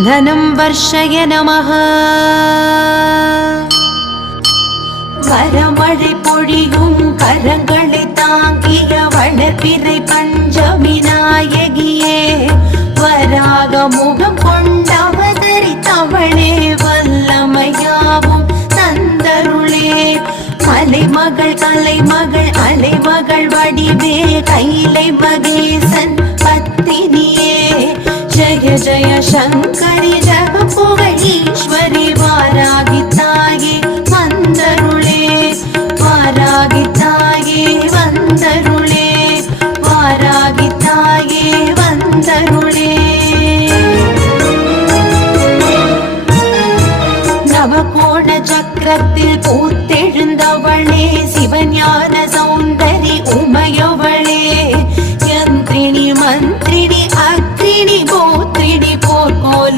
धनं वर्षय नमः வரமழை பொழியும் கரங்களை தாங்கிய வளர்பிறை பஞ்சமி நாயகியே வராக முகம் கொண்டவதரித்தவளே வல்லமையாவும் தந்தருளே மலைமகள் கலைமகள் அலைமகள் வடிவே கைலை மகேசன் பத்தினியே ஜய ஜய சங்கரி ஜக